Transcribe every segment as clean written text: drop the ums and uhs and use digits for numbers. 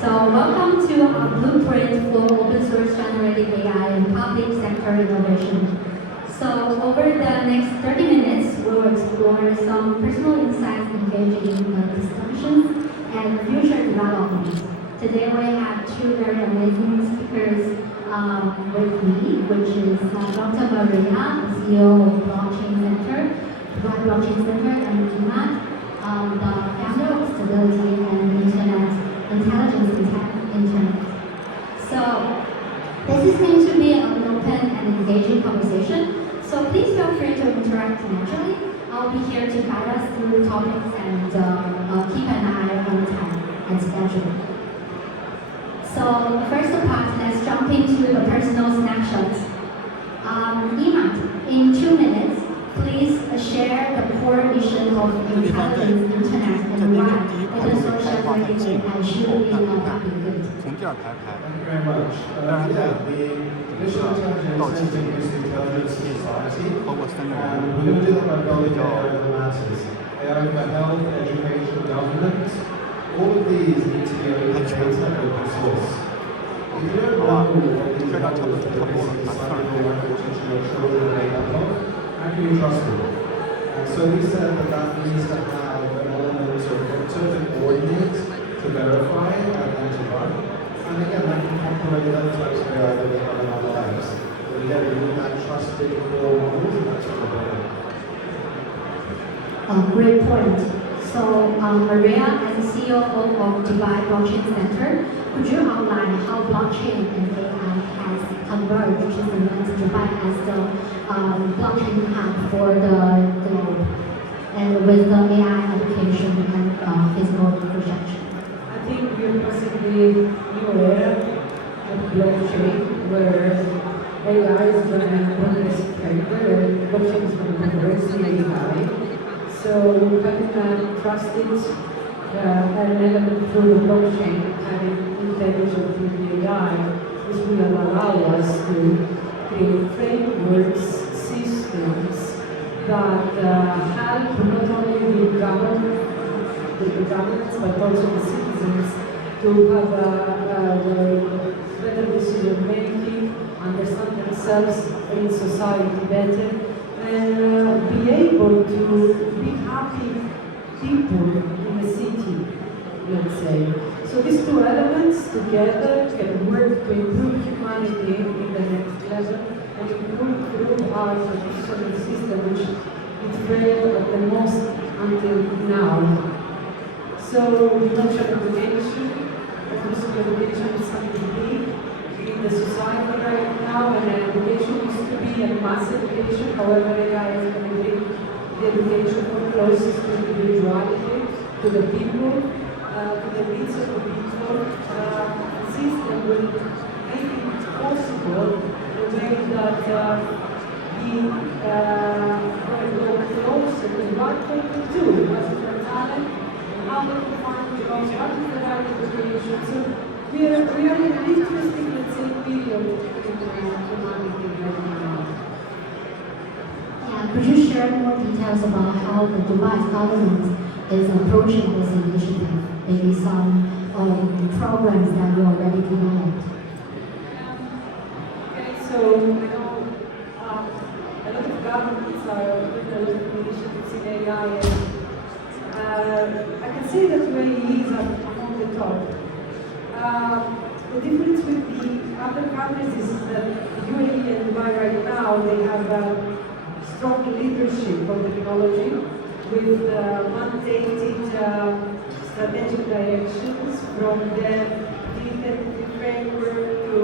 So welcome to our blueprint for open source generative AI and public sector innovation. So over the next 30 minutes, we'll explore some personal insights engaging in discussions and future development. Today we have two very amazing speakers with me, which is Dr. Maria, the CEO of Blockchain Center, and Emad, the founder of Stability and Internet Intelligence Internet. So this is going to be an open and engaging conversation. So please feel free to interact naturally. I'll be here to guide us through the topics and keep an eye on time and schedule. So first part, let's jump into the personal snapshots. Emad, in 2 minutes, please share the core mission of intelligence internet and why open source generative AI should be a public good. 从第二排排， Thank you very much. The mission of intelligence is to use intelligence in society, 包括3个 and 人， we're going to do that by building AI that matters. AI for health, education, government. All of these need to be open data and open source. If you don't know what these elements are inside of your life, which your children are made up of, how can you trust them? And so we said that needs to have an element of filter to coordinate, to verify, and to run. And again, that can complement other types of AI that we have in our lives. But again, we need that trusted core models, and that's what we're doing. Great point. So Maria, as the CEO of Dubai Blockchain Center, could you outline how blockchain and AI has converged to cement Dubai as the blockchain hub for the globe, and with the AI application and physical infrastructure? I think we're possibly new era of blockchain where AI is going to progress further and blockchain is going to progress really high. So having a trusted an element through the blockchain, having intelligence with the AI, this will allow us to create frameworks, systems that help not only the governments but also the citizens to have a better decision making, understand themselves in society better, and be able to be happy people in the city, let's say. So these two elements together can work to improve humanity in the next level and improve our traditional system, which it failed at the most until now. So emotional education is something big in the society right now, and education used to be a mass education. However, AI is going to bring the education closest to individuality, to the people, to the needs of the people. System will make it possible the way that we go closer to what they can do, what is their talent, how they can find jobs, what is the right education. So we are in an interesting, let's say, period in humanity right now. Yeah, could you share more details about how the Dubai government is approaching this initiative? Maybe some programs that you already developed. Okay, so I know a lot of governments are doing a lot of initiatives in AI, and I can say that UAE is among the top. The difference with the other countries is that UAE and Dubai right now, they have a strong leadership on technology with mandated strategic directions from the D33 framework to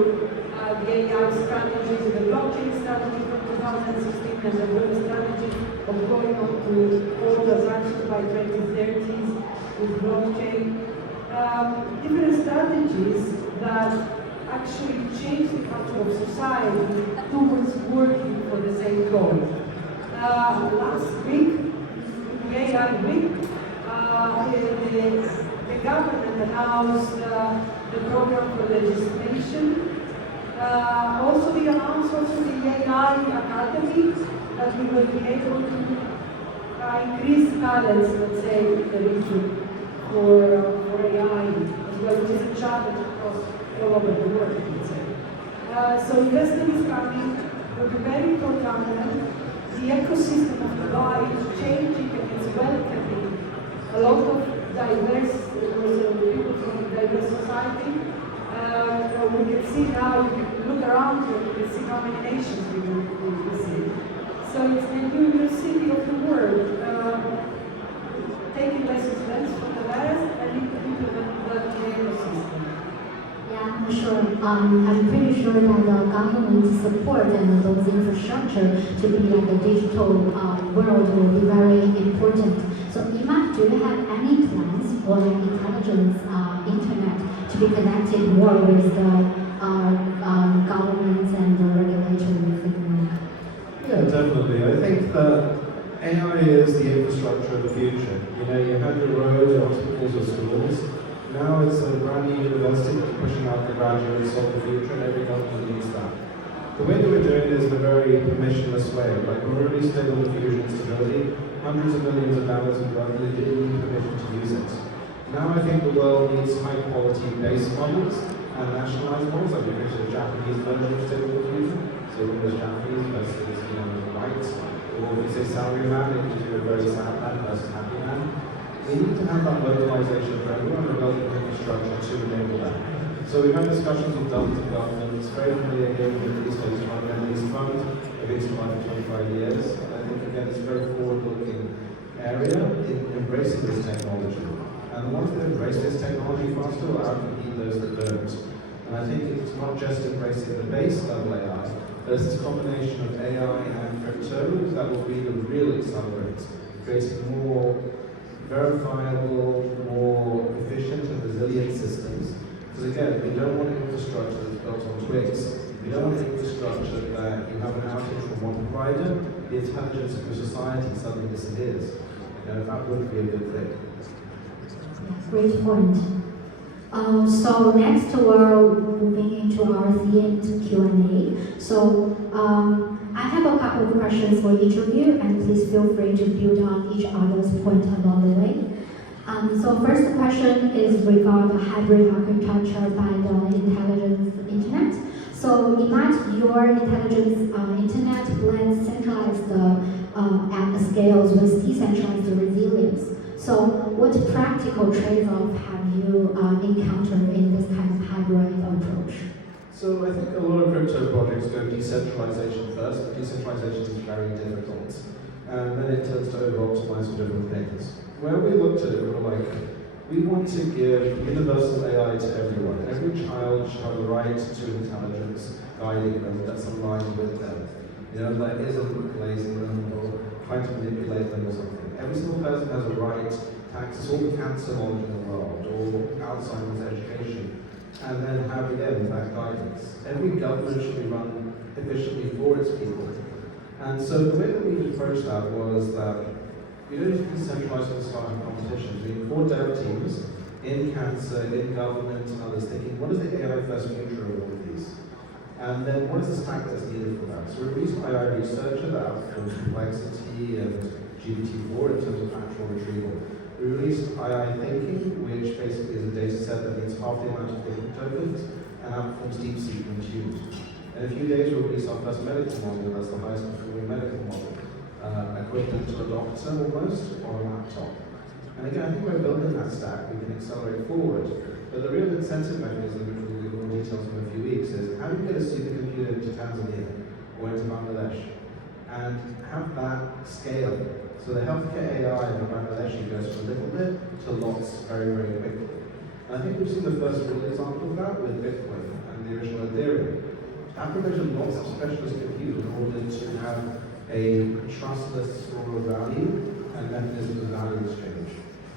the AI strategy to the blockchain strategy from 2016 and the whole strategy of going on to all transactions by 2030s with blockchain. Different strategies that actually change the culture of society towards working for the same goal. Last week, AI week, the government announced the program for legislation. Also, we announced also the AI Academy that we will be able to increase talents, let's say, in the region for AI. as well, which is a challenge across all over the world, I would say. So investment is coming, will be very important. The ecosystem of the law is changing and it's welcoming a lot of diverse people from diverse society. We can see now, we can look around and we can see how many nations we see. So it's the new city of the world, taking lessons learned from the last and implement that in the ecosystem. Yeah, for sure. I'm pretty sure that the government support and those infrastructure to be like a digital world will be very important. So Emad, do you have any plans for intelligence internet to be connected more with the governments and the regulatory framework? Yeah, definitely. I think that AI is the infrastructure of the future. You had your roads, your hospitals, your schools. Now it's a brand new university that's pushing out the graduates of the future, and every government needs that. The way that we're doing it is in a very permissionless way. Like we're already stable diffusion stability, hundreds of millions of dollars in revenue, they didn't need permission to use it. Now I think the world needs high quality base models and nationalized models, like we mentioned the Japanese version of stable diffusion, so English Japanese versus white, or if you say salaryman, it gives you a very sad man versus happy man. We need to have that localization for everyone and develop infrastructure to enable that. So we've had discussions with dozens of governments, very familiar here with the Middle East Fund, I've been for 25 years. I think again it's a very forward-looking area in embracing this technology. And the ones that embrace this technology faster will outcompete those that don't. And I think it's not just embracing the base level AI, there's this combination of AI and crypto that will be the real accelerant, creating more verifiable, more efficient and resilient systems. Because again, we don't want infrastructure that's built on twigs. We don't want infrastructure that you have an outage from one provider, the intelligence of your society suddenly disappears. That wouldn't be a good thing. Great point. So next we're moving into our themed Q&A. So I have a couple of questions for each of you, and please feel free to build on each other's point along the way. So first question is regarding the hybrid architecture by the intelligence internet. So imagine your intelligence internet blends centralized at scales with decentralized resilience. So what practical trade-off have you encountered in this kind of hybrid approach? So I think a lot of crypto projects go decentralization first, but decentralization is very difficult. And then it tends to over-optimize for different things. Where we looked at it, we were like, we want to give universal AI to everyone. Every child should have the right to intelligence, guiding them, that's aligned with them. That isn't lazy them or trying to manipulate them or something. Every single person has a right to access all the cancer knowledge in the world, or Alzheimer's education, and then have, again, that guidance. Every government should be run efficiently for its people. And so the way that we approached that was that we don't need to decentralize and start competitions. We have 4 dev teams in cancer, in government, and others thinking, what is the AI first future of all of these? And then what is the stack that's needed for that? So we're a recent AI researcher that outperforms complexity and GPT-4 in terms of factual retrieval. We released AI Thinking, which basically is a data set that needs half the amount of thinking tokens and outperforms DeepSeek when tuned. In a few days, we'll release our first medical model that's the highest performing medical model, equivalent to a doctor almost on a laptop. And again, I think by building that stack, we can accelerate forward. But the real incentive mechanism, which we'll give more details in a few weeks, is how do you get a supercomputer into Tanzania or into Bangladesh and have that scale? So the healthcare AI in Bangladesh goes from a little bit to lots very, very quickly. And I think we've seen the first real example of that with Bitcoin and the original Ethereum. That provision lots of specialist compute in order to have a trustless store of value and mechanisms of value exchange.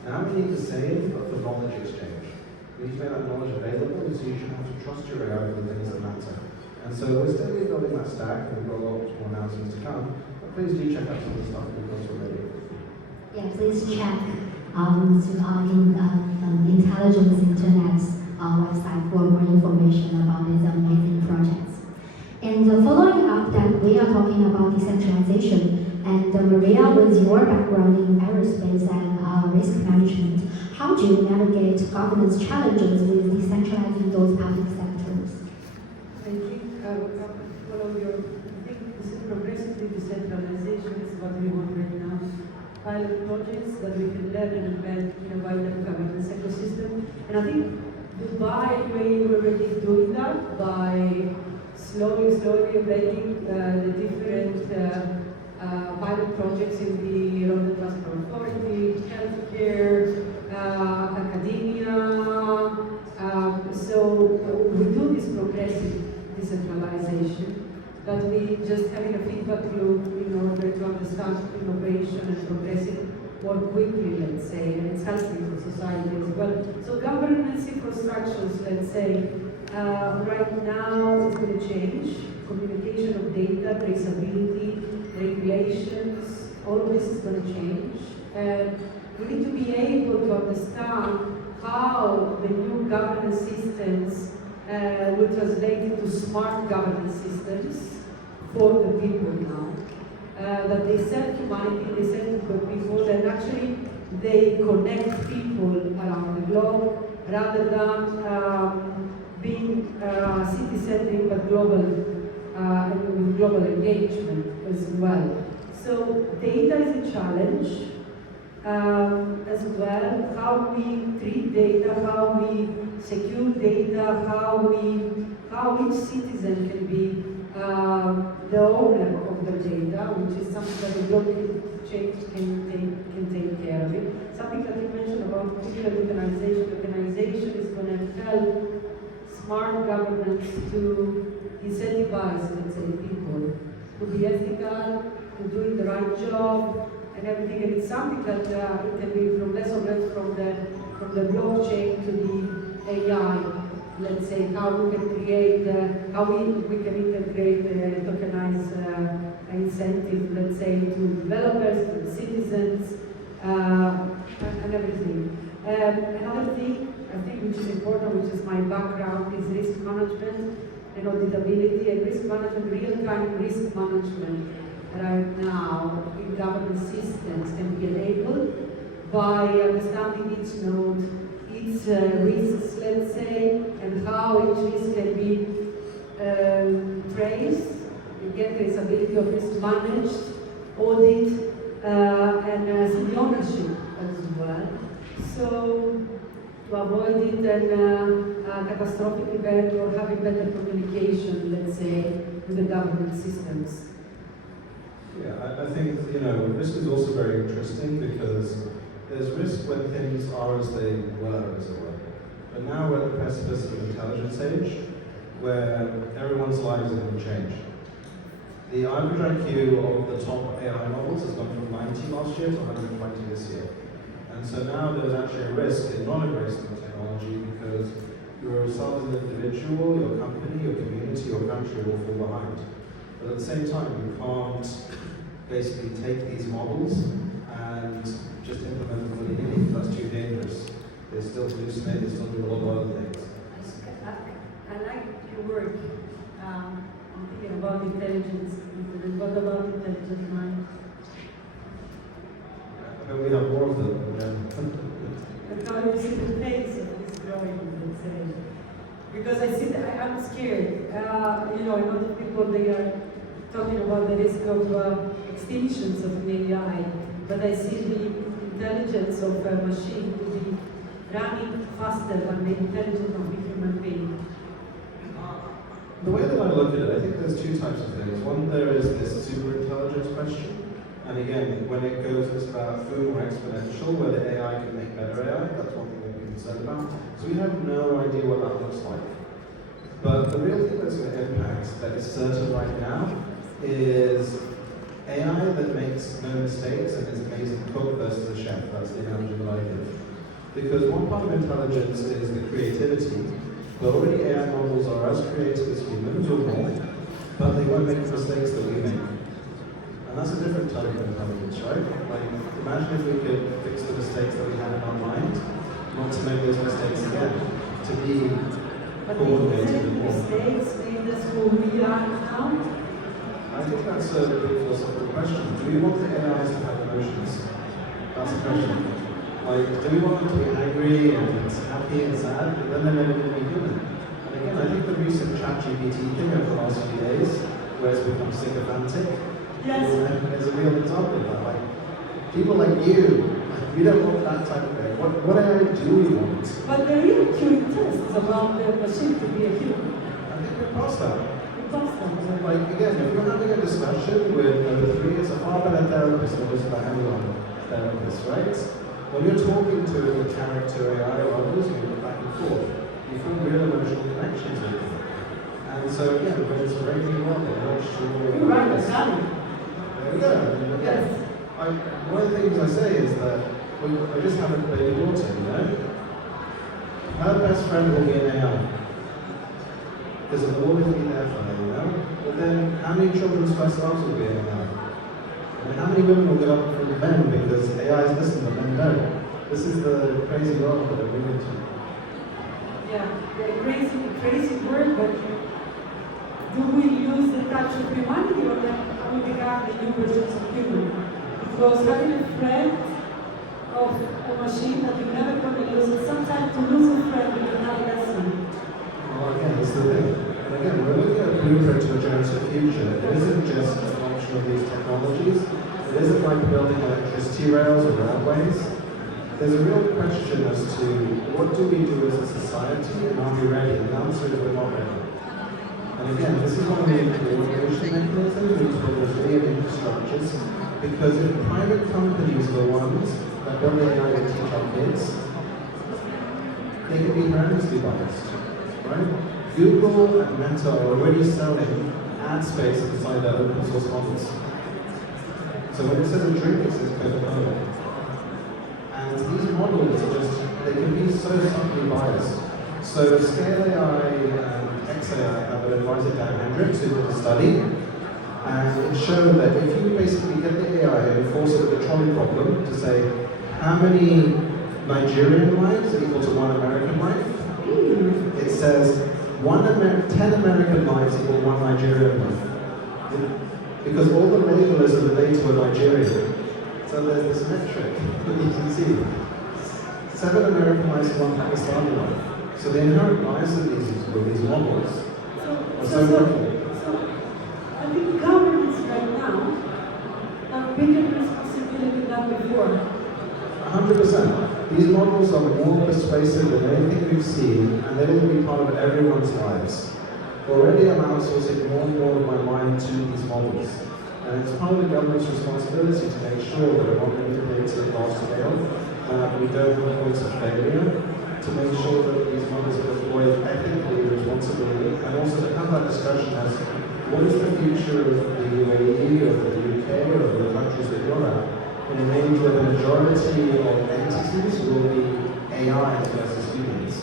Now we need the same, but for knowledge exchange. We need to make that knowledge available, so you should have to trust your AI for the things that matter. And so we're steadily building that stack, and we've got a lot more announcements to come. But please do check out some of the stuff we've got already. Yeah, please check Intelligence Internet's website for more information about these amazing projects. And following up that, we are talking about decentralization. And Maria, with your background in aerospace and risk management, how do you navigate governance challenges with decentralizing those public sectors? I think one of your, I think this is progressively decentralization is what we want right now. Pilot projects that we can learn and embed in a wider governance ecosystem. And I think Dubai way already doing that by slowly embedding the different pilot projects in the Road Transport Authority, healthcare, academia. So we do this progressive decentralization, but we just having a feedback loop in order to understand innovation and progressing more quickly, let's say, and it's helping the society as well. So governance infrastructures, let's say, right now it's going to change. Communication of data, traceability, regulations, all of this is going to change. And we need to be able to understand how the new governance systems will translate into smart governance systems for the people now. That they serve humanity, they serve the people, and actually they connect people around the globe rather than being city-centric but global and with global engagement as well. So data is a challenge as well. How we treat data, how we secure data, how each citizen can be the owner of the data, which is something that the global change can take care of it. Something that you mentioned about digital organization. Organization is going to help smart governance to incentivize, let's say, people to be ethical, to doing the right job, and everything. And it's something that it can be from less or less from the blockchain to the AI. Let's say how we can create, how we can integrate tokenized incentive, let's say, to developers, to citizens, and everything. Another thing, I think, which is important, which is my background, is risk management and auditability, and risk management, real-time risk management right now in government systems can be enabled by understanding each node, its risks, let's say, and how each risk can be traced, get traceability of risk managed, audit, and some ownership as well. So to avoid it and catastrophic event or having better communication, let's say, with the government systems. Yeah, I think, risk is also very interesting because there's risk when things are as they were, as it were. But now we're at the precipice of an intelligence age where everyone's lives are going to change. The average IQ of the top AI models has gone from 90 last year to 120 this year. And so now there's actually a risk in not embracing the technology because yourself as an individual, your company, your community, your country will fall behind. But at the same time, you can't basically take these models and just implement them willy-nilly. That's too dangerous. They still hallucinate, they still do a lot of other things. I like your work. I'm thinking about intelligence. What about intelligent mind? I hope we have more of them. And how do you see the pace of this growing, let's say? Because I see that I'm scared. A lot of people, they are talking about the risk of extinctions of AI, but I see the intelligence of a machine to be running faster than the intelligence of a human being. The way that I look at it, I think there's two types of things. One, there is this super intelligence question. And again, when it goes into about boom or exponential, where the AI can make better AI, that's one thing that we're concerned about. So we have no idea what that looks like. But the real thing that's going to impact, that is certain right now, is AI that makes no mistakes and is an amazing cook versus a chef. That's the analogy that I give. Because one part of intelligence is the creativity, but already AI models are as creative as humans or more, but they won't make the mistakes that we make. And that's a different type of intelligence, right? Like, imagine if we could fix the mistakes that we had in our mind, not to make those mistakes again, to be coordinated and more. Mistakes made us who we are now? I think that's a big philosophical question. Do we want the AIs to have emotions? That's the question. Like, do we want them to be angry and happy and sad? But then they're never going to be human. And again, I think the recent ChatGPT thing over the last few days, where it's become sycophantic, is a real example of that. Like, people like you, we don't want that type of thing. What AI do we want? But the real Turing test is about the machine to be a human. I think we're past that. Like, Like, again, if you're having a discussion with three, it's a far better therapist than just a hands-on therapist, right? When you're talking to a character AI or others, you go back and forth. You feel real emotional connections with them. And so, again, when it's breaking you up, they're not sure. you're right, exactly. There we go. And again, Yes. one of the things I say is that I just have a baby daughter, you know? Her best friend will be an AI. Because it'll always be there for her, you know? But then, how many children's first loves will be an AI? And how many women will get up from men because AIs listen but men don't? This is the crazy world that we're moving to. Yeah, crazy word, but do we lose the touch of humanity or then we become the new versions of human? Because having a friend of a machine that you're never going to lose, and sometimes to lose a friend is not a lesson. Well, again, that's the thing. And again, we're looking at a blueprint to a generative future. It isn't just an option of these technologies. It isn't like building electricity rails or railways. There's a real question as to what do we do as a society and are we ready? And the answer is we're not ready. And again, this is one of the coordination mechanisms we build those real infrastructures, because if private companies are the ones that build AI to teach our kids, they can be horrendously biased, right? Google and Meta are already selling ad space inside their open source models. So when it says a drink, it says Coca-Cola. And these models are just, they can be so subtly biased. So Scale AI and XAI have an advisor, Dan Hendricks, who did a study, and it showed that if you basically get the AI and force it with a trolley problem to say, how many Nigerian lives equal to one American life? It says 10 American lives equal one Nigerian life. Because all the labelers of the data were Nigerian. So there's this metric that you can see. 7 American lives, 1 Pakistani life. So the inherent bias of these models are so helpful. So I think governments right now have bigger responsibility than before. 100%. These models are more persuasive than anything we've seen, and they will be part of everyone's lives. Already I'm outsourcing more and more of my mind to these models. And it's part of the government's responsibility to make sure that we're not manipulated at large scale, that we don't have points of failure, to make sure that these models are deployed ethically, responsibly, and also to have that discussion as what is the future of the UAE or the UK or the countries that you're at, in an age where the majority of entities will be AI versus humans.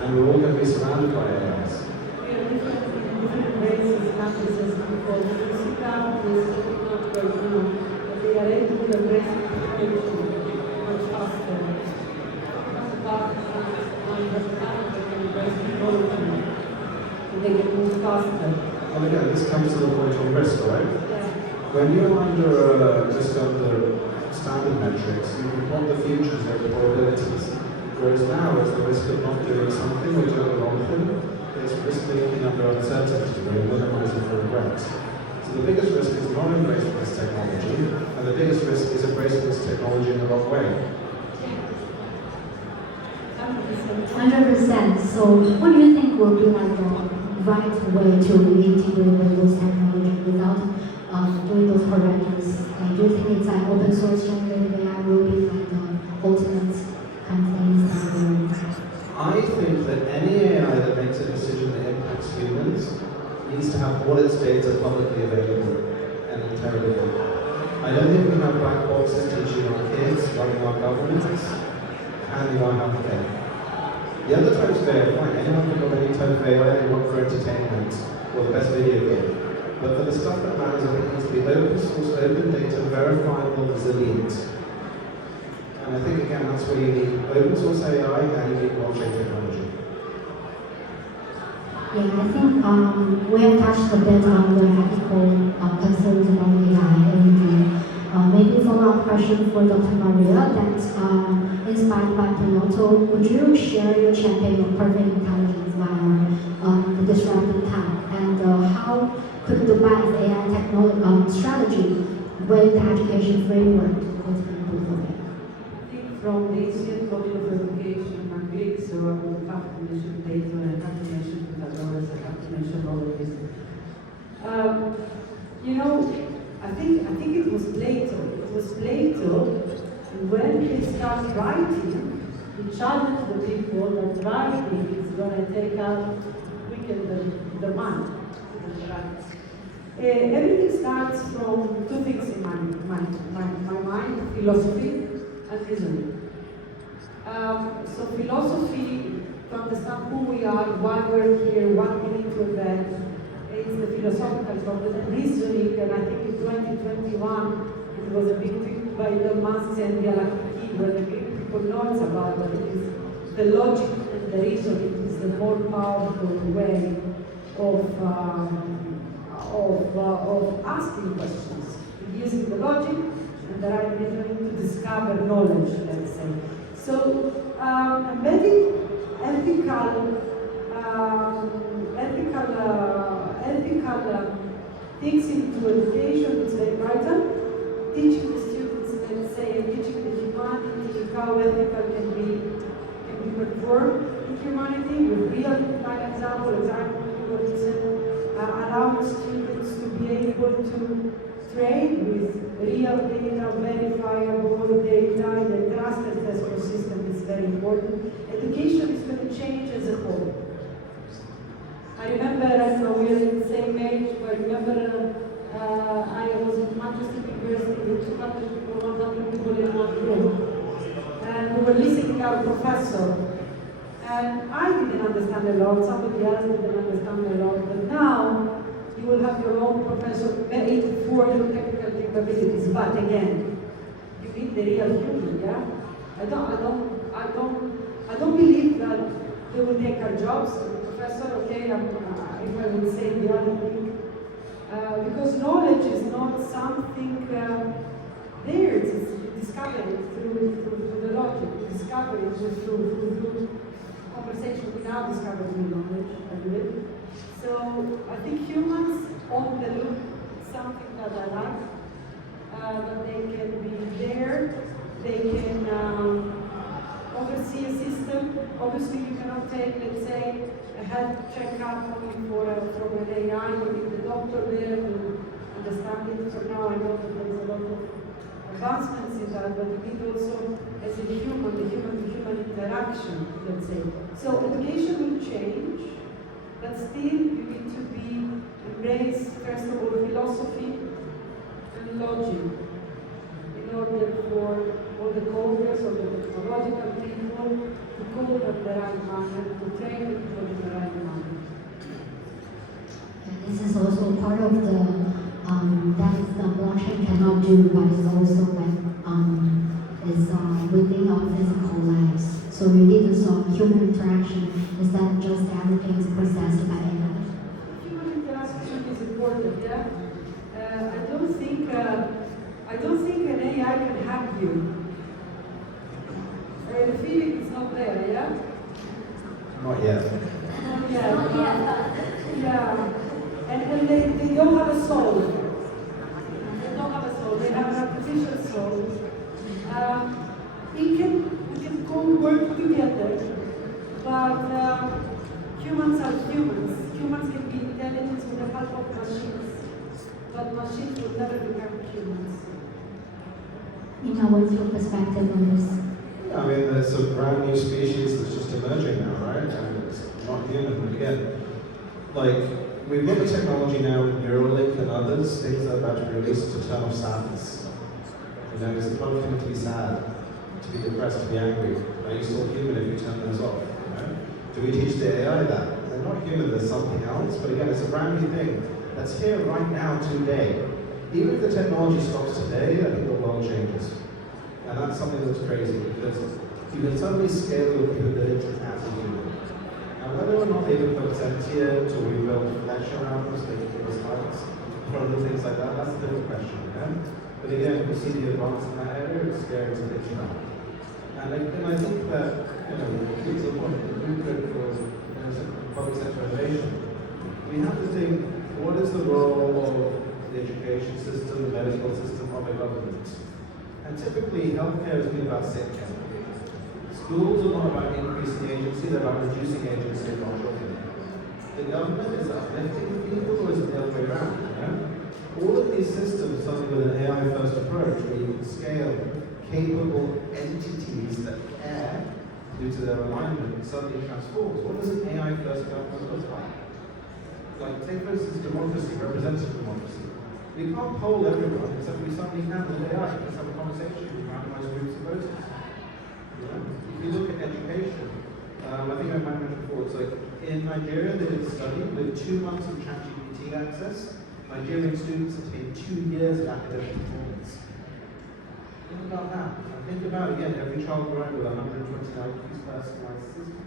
And we're all going to be surrounded by AIs. We are different races, countries, people. We see countries setting up right now, but they are able to embrace technology much faster. They can move faster. Well, again, this comes to the point of risk, right? Yeah. When you're under just under standard metrics, you report the futures or the probabilities. Whereas now, it's the risk of not doing something or doing the wrong thing. There's risk taking under uncertainty, where you're minimizing for regret. So the biggest risk is not embracing this technology, and the biggest risk is embracing this technology in the wrong way. 100%. So what do you think will be like the right way to integrate with those technology without doing those corrections? Like, do you think it's like open source generative AI will be like the ultimate kind of thing? I think that any AI that makes a decision that impacts humans needs to have all its data publicly available and interrogated. I don't think we have black boxes teaching our kids, running our governments, handing our healthcare. The other types of AI, fine, anyone can build any type of AI they want for entertainment or the best video game. But for the stuff that matters, I think it needs to be open source, open data, verifiable, resilient. And I think, again, that's where you need open source AI and you need blockchain technology. Yeah, I think we have touched a bit on the ethical concerns about AI, and maybe from follow-up question for Dr. Maria that's inspired by Piloto. Would you share your champion of perfect intelligence via the disruptive time? And how could Dubai's AI technology strategy with the education framework ultimately work? I think from the ancient model of education and Greek, so I will have to mention Plato and I have to mention Pythagoras, I have to mention all of this. You know, I think it was Plato. It was Plato when he started writing, he challenged the people that writing is going to take out, weaken the mind. Everything starts from two things in my mind, philosophy and reasoning. So philosophy, to understand who we are, why we're here, what we need to invent, is the philosophical problem. And reasoning, and I think in 2021, it was a big thing by the Musk and Dialectic, where the Greek people know it's about, but it is the logic and the reasoning is the more powerful way of asking questions, using the logic and the right reasoning to discover knowledge, let's say. So, embedding ethical things into education, it's very vital. Teaching the students, let's say, and teaching the humanity how ethical can be performed in humanity with real life example, allow students to be able to train with real data, verifiable data, and the trusted test system is very important. Education is going to change as a whole. I remember, as we were in the same age, I remember I was in Manchester University with 200 people, 100 people in one room. And we were listening to our professor. And I didn't understand a lot, somebody else didn't understand a lot, but now you will have your own professor made for your technical capabilities. But again, you need the real human, yeah? I don't believe that they will take our jobs. Professor, okay, if I would say the other thing, because knowledge is not something there. It's discovered through the logic. Discover it through conversation without discovering knowledge. I believe. So I think humans on the loop is something that I like. That they can be there. They can oversee a system. Obviously, you cannot take, let's say, a health checkup only from an AI. You need the doctor there to understand it. For now, I know that there is a lot of advancements in that, but you need also, as a human, the human-to-human interaction, let's say. So education will change, but still you need to embrace, first of all, philosophy and logic in order for all the coders or the technological people to code at the right manner, to train the people in the right manner. And this is also part of the that is the blockchain cannot do, but it's also like is within our physical lives. So we need to solve human interaction instead of just everything is processed by AI. Human interaction is important, yeah. I don't think an AI can hack you. The feeling is not there, yeah? Not yet. Not yet. Not yet. Yeah. And they don't have a soul. They don't have a soul. They have an artificial soul. We can go work together, but humans are humans. Humans can be intelligent with the help of machines, but machines will never become humans. What's your perspective on this? I mean, there's a brand new species that's just emerging now, right? And it's not human. And again, like, we've got the technology now with Neuralink and others, things that are about to be released to turn off sadness. You know, it's a fun thing to be sad, to be depressed, to be angry. Are you still human if you turn those off? You know? Do we teach the AI that? They're not human, there's something else. But again, it's a brand new thing that's here right now today. Even if the technology stops today, I think the world changes. And that's something that's crazy, because you can suddenly scale your capabilities as a human. Now, whether or not they become sentient, or we build flesh around us, they can give us hearts, or other things like that, that's a different question, okay? But again, we see the advance in that area, it's scary to think about. And I think that, it's a point, the blueprint for public sector innovation. We have to think, what is the role of the education system, the medical system, of a government? And typically, healthcare has been about sick care. Schools are not about increasing agency, they're about reducing agency and not shortening it. The government is uplifting the people, or is it the other way around? All of these systems, something with an AI-first approach, where you can scale capable entities that care due to their alignment, suddenly transforms. What does an AI-first government look like? Like, take for instance democracy, representative democracy. We can't poll everyone, except we suddenly can with AI. Let's have a conversation with randomized groups of voters. If you look at education, I think I might mention before, it's like in Nigeria they did a study with 2 months of ChatGPT access. Nigerian students attain 2 years of academic performance. Think about that. And think about, again, every child growing with 129 IQs personalized system.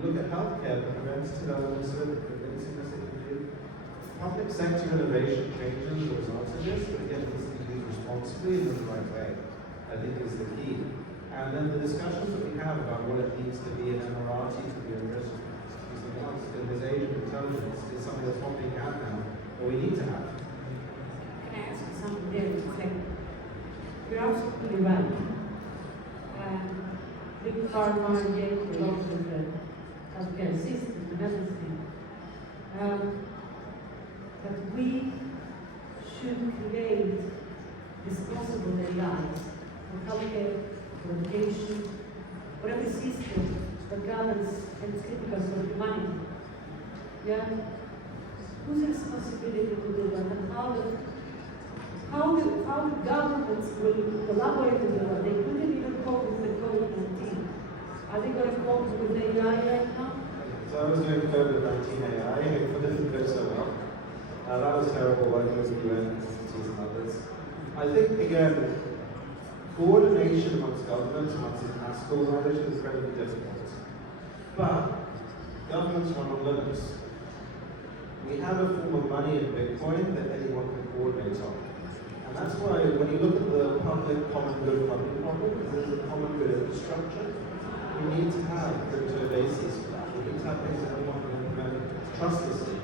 You look at healthcare, the preventative elements of it, the preventiveness it can do. Public sector innovation changes as a result of this, but again, this is used responsibly and in the right way. I think is the key. And then the discussions that we have about what it means to be an Emirati, to be a British, something else, in this age of intelligence is something that's not being had now, or we need to have. Can I ask you something there? It's like, you're absolutely right. Big pharma get along with the healthcare system and everything. But we should create responsible AIs for healthcare, for education, for every system that governs and is critical for humanity. Yeah? Whose responsibility to do that, and how the governments will collaborate together? They couldn't even cope with the COVID-19. Are they going to cope with AI right now? So I was doing COVID-19 AI, it didn't go so well. That was terrible working with UN entities and others. I think, again, coordination amongst governments, amongst international organizations is incredibly difficult. But governments run on limits. We have a form of money in Bitcoin that anyone can coordinate on. And that's why when you look at the public common good funding problem, because there's a common good infrastructure, we need to have crypto bases for that. We need to have things that everyone can implement trustlessly.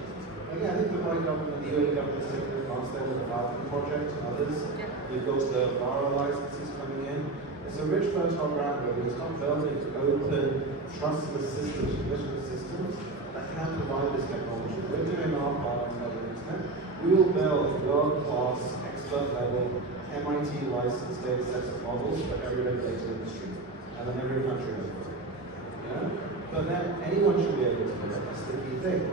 Again, I think the right government, the UAE government is taking advance there with the Falcon project and others. We've got the VARA licenses coming in. It's a rich fertile ground where we start building open, trustless systems, permissionless systems that can provide this technology. We're doing our part on the internet. We will build world-class, expert-level, MIT licensed data sets of models for every regulated industry, and then every country has it. But then anyone should be able to build it. That's the key thing.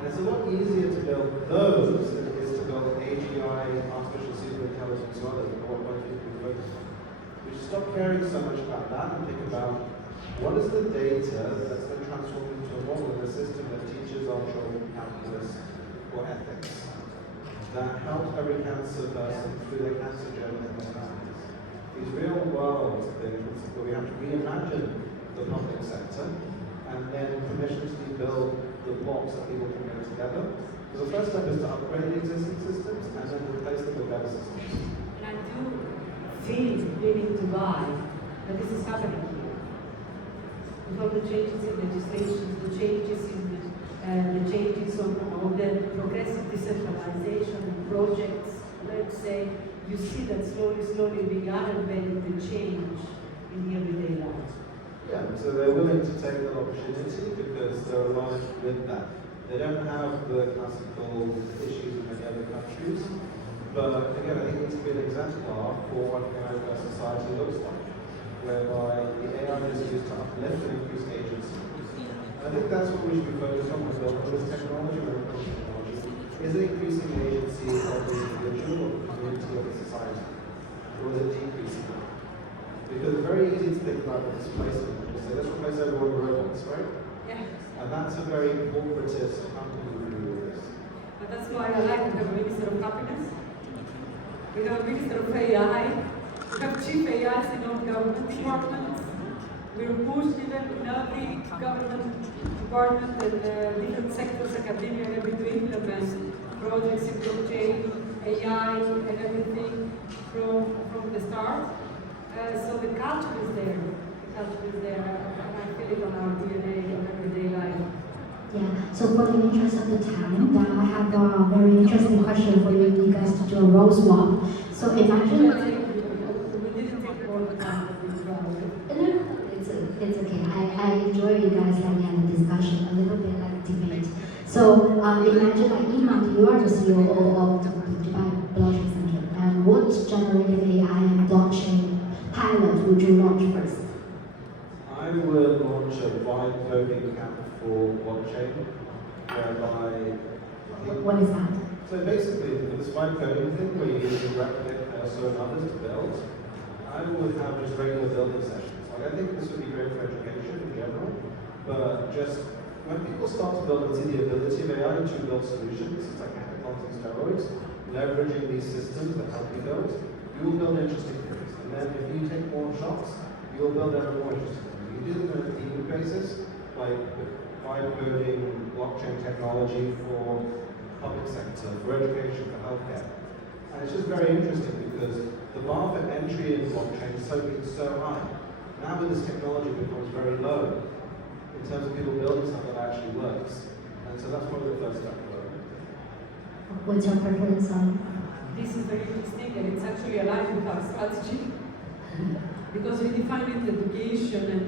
And it's a lot easier to build those than it is to build AGI, artificial superintelligence, or others, or what people can focus on. We should stop caring so much about that and think about what is the data that's been transformed into a model in a system that teaches our children calculus or ethics, that helps every cancer person through their cancer journey and their families. These real world things where we have to reimagine the public sector and then permissionlessly build the blocks that people can bring together. So the first step is to upgrade the existing systems and then replace them with better systems. And I do feel willing to buy that this is happening here. With all the changes in legislation, the changes on the progressive decentralization projects, let's say, you see that slowly we are embedding the change in the everyday life. Yeah, so they're willing to take that opportunity because they're aligned with that. They don't have the classical issues in many other countries, but again, I think it needs to be an exemplar for what a society looks like, whereby the AI is used to uplift and increase agency. And I think that's what we should be focused on with this technology, when it comes to technology. Is it increasing the agency of the individual or the community or the society? Or is it decreasing it? Because it's very easy to think about the displacement. So let's replace everyone with robots, right? Yeah. And that's a very corporatist company view of this. But that's why I like to have a Minister of Happiness. We have a Minister of AI. We have Chief AIs in all government departments. We're pushed even in every government department and different sectors, academia, and every to implement projects in blockchain, AI and everything from the start. So the culture is there. The culture is there, and I feel it on our DNA on everyday life. Yeah, so for the interest of the time, I have a very interesting question for you guys to do a role swap. So imagine... We didn't take more time than we tried. It's okay. I enjoy you guys having a discussion, a little bit like debate. So imagine like Emad, you are the CEO of the Dubai Blockchain Center. And what generative AI and blockchain pilot would you launch first? I would launch a vibe coding camp for blockchain, whereby... What is that? So basically, for this vibe coding thing, where you use a replicate cursor and others to build, I would have just regular building sessions. Like, I think this would be great for education in general, but just when people start to build and see the ability of AI to build solutions, it's like hackathons and steroids, leveraging these systems that help you build, you will build interesting things. And then if you take more shots, you will build ever more interesting things. You do them on a team basis, like vibe coding, blockchain technology for public sector, for education, for healthcare. And it's just very interesting because the bar for entry in blockchain is so high. Now with this technology it becomes very low in terms of people building stuff that actually works. And so that's probably the first step. What's your preference on? This is very interesting, and it's actually aligned with our strategy. Because we defined education and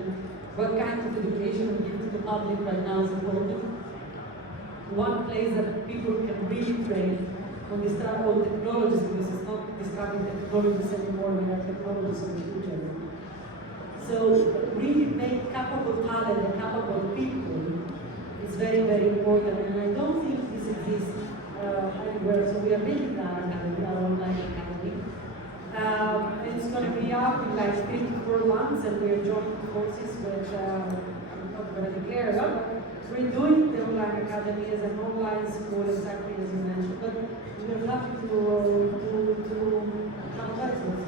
what kind of education we give to the public right now is important. One place that people can really train on this type of technologies, because it's not describing technologies anymore, we have technologies of the future. So really make capable talent and capable people is very, very important, and I don't think this exists anywhere. So we are building our academy, our online academy. It's going to be up in like 3 to 4 months, and we are joining forces with, I'm not going to declare a lot, but we're doing the online academy as an online school, exactly as you mentioned, but we're happy to come back to it.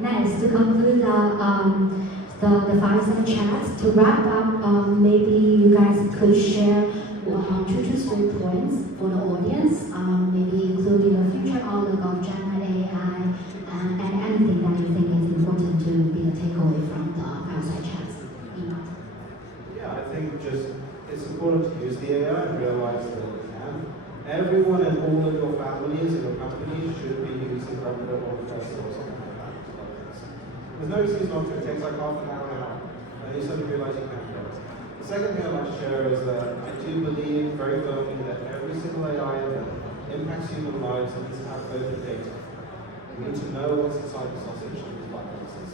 Nice. To conclude the fireside chat, to wrap up, maybe you guys could share 2 to 3 points for the audience, maybe including the future outlook of GenAI and anything that you think is important to be a takeaway from the fireside chats. Yeah, I think it's important to use the AI and realize that it can. Everyone and all of your families and your companies should be using Replicate or Cursor or something like that. There's no excuse not to. It takes like half an hour. And you suddenly realize you can't do it. The second thing I'd like to share is that I do believe very firmly that every single AI event impacts human lives and needs to have both the data. You need to know what's inside the sausage and these black boxes.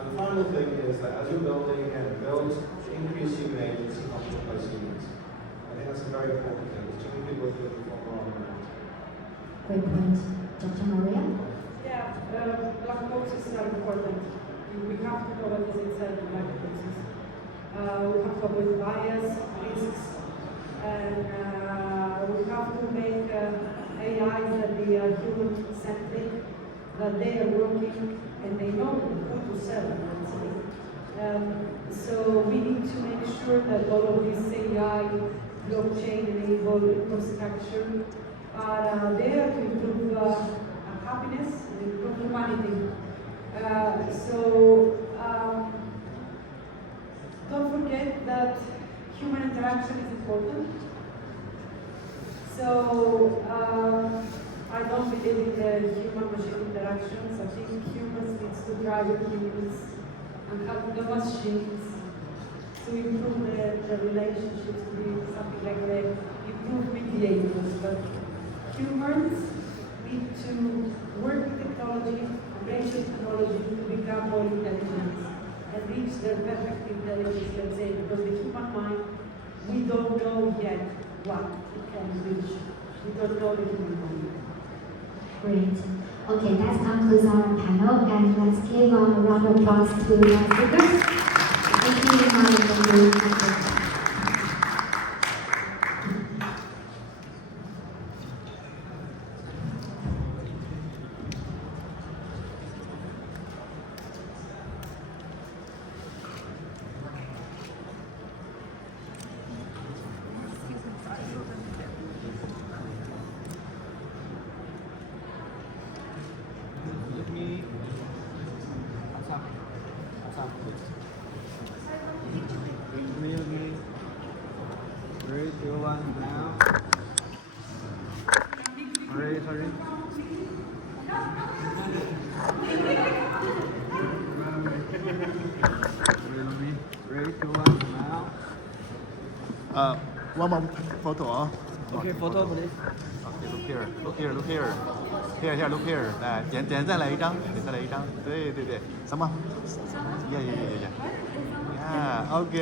And the final thing is that as you're building and build to increase human agency, not to replace humans. I think that's a very important thing. There's too many people who are looking for more. Great point. Dr. Maria? Yeah, black boxes are important. We have to know what is inside the black boxes. We have to avoid bias, risks, and we have to make AIs that they are human-centric, that they are working and they know who to sell, let's say. So we need to make sure that all of these AI, blockchain-enabled infrastructure are there to improve happiness and improve humanity. Don't forget that human interaction is important. So I don't believe in the human-machine interactions. I think humans need to drive with humans and help the machines to improve the relationships, to be something like the improved mediators. But humans need to work with technology, embrace technology to become more intelligent and reach their perfect intelligence, let's say, because the human mind, we don't know yet what it can reach. We don't know the human mind. Great. Okay, that concludes our panel, and let's give a round of applause to our speakers. Thank you, Emad, for the 3, 2, 1, now. Sorry. Three, two, one, now. One more photo 啊。 Okay, photo please. Okay, look here, look here, look here. Here, look here. 来，点再来一张，点再来一张。对，什么？Yeah. Yeah, okay.